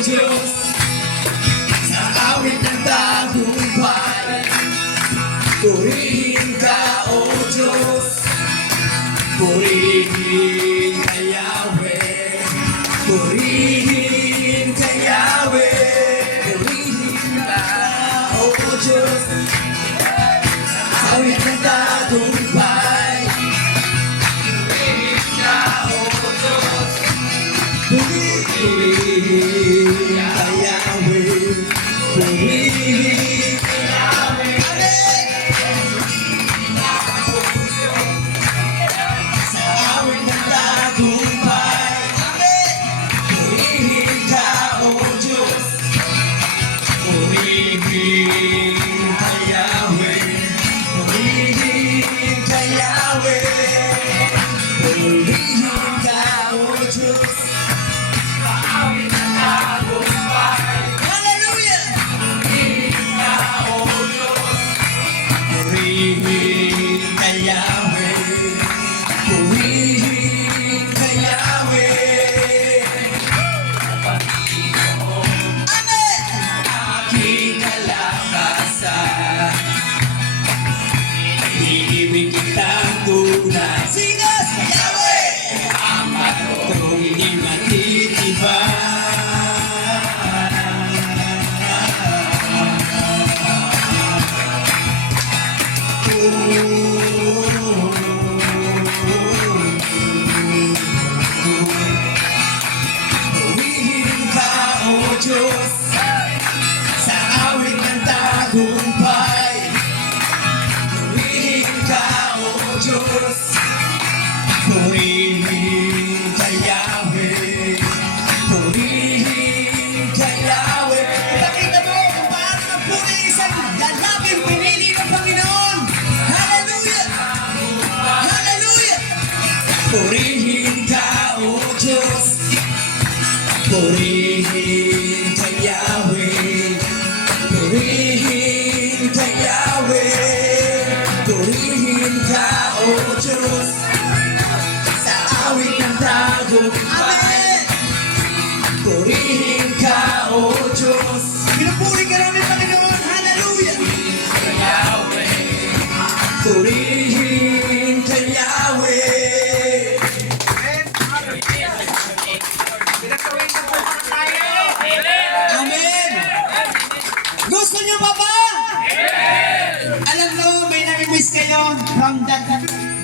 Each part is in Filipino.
Diyos, sa awit ng tagumpay. Purihin ka, O Diyos, purihin ka, Yahweh. Purihin ka, Yahweh. Purihin ka, O Diyos, sa awit ng tagumpay. Purihin ka, O Diyos, purihin ka, Yahweh. Purihin ka, Yahweh. Sa awit ng tagumpay. Purihin ka, O Diyos, purihin ka, Yahweh. Purihin ka, Yahweh. Purihin ka, O Diyos, sa awit ng tagumpay. Hallelujah! Purihin ka, O Diyos, purihin ka, Yahweh. Purihin ka, Yahweh. Amen! Aking kalakasan, iibig kitang tunay. Sino? Yahweh! Ang patrong di matitibay. Purihin ka, O Diyos, sa awit ng tagumpay. Purihin ka, O Diyos, purihin ka, Yahweh. Purihin ka, Yahweh. Ipakita mo kung paano magpuri isang lalaking pinili ng Panginoon. Hallelujah! Hallelujah! Purihin ka, O Diyos, purihin ka, Yahweh. Purihin ka, Yahweh. Purihin ka, O Diyos, sa awit ng tagumpay. Purihin ka, O Diyos. Pinupuri ka namin, Panginoon. Hallelujah! Purihin ka, Yahweh. Amen! Gusto niyo pa ba? Alam mo, may nami-miss kayo from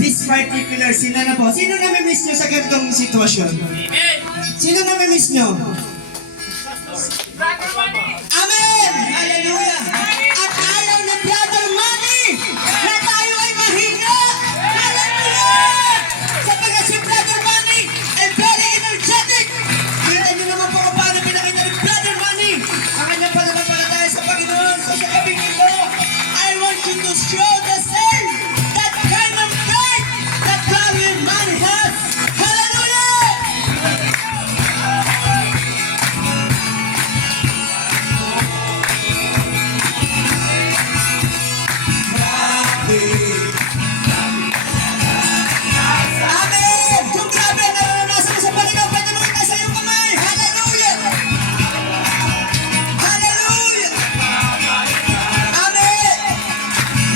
this particular sino na po. Sino nami-miss niyo sa ganitong sitwasyon? Sino nami-miss niyo? Amen! Hallelujah! At ayaw ni Brother Manny na tayo ay mahinga! Hallelujah! Sapagkat si Brother Manny ay very energetic! Kita niyo naman po kung paano pinakita ni Brother Manny ang kanyang pananampalataya sa Panginoon. So sa gabing ito, I want you to show the same, that kind of faith that Brother Manny has. Hallelujah! Amen! Kung grabe ang naranasan mo sa Panginoon, pwede mo itaas ang iyong kamay. Hallelujah! Hallelujah! Amen!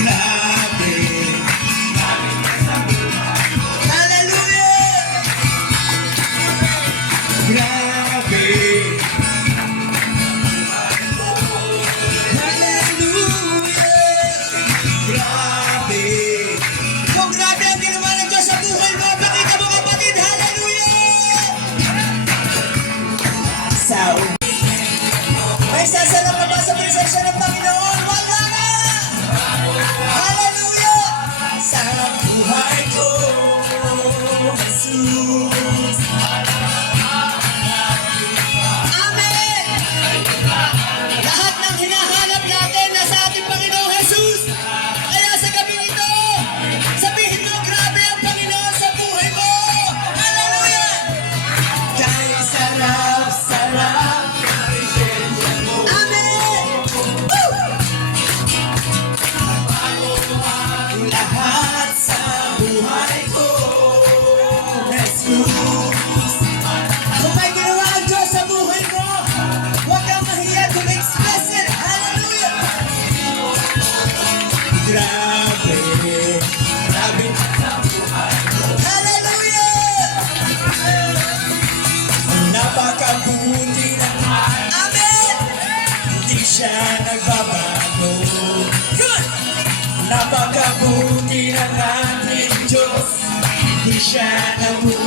Grabe! Hallelujah! Grabe! Hallelujah! Grabe! Kung grabe ang ginawa ng Diyos sa buhay mo, pakita mo, kapatid. Hallelujah! May sasalap na ba sa presensya ng Panginoon? Wala na! Hallelujah! Sa buhay ko, Jesus. Amen! Lahat ng hinahanap natin nasa ating Panginoong Jesus. Kaya sa gabi nito, sabihin mo, grabe ang Panginoon sa buhay mo. Hallelujah! Kaya sarap. Amen! Woo! Lahat sa ng ating Diyos. Hindi siya nabuhay.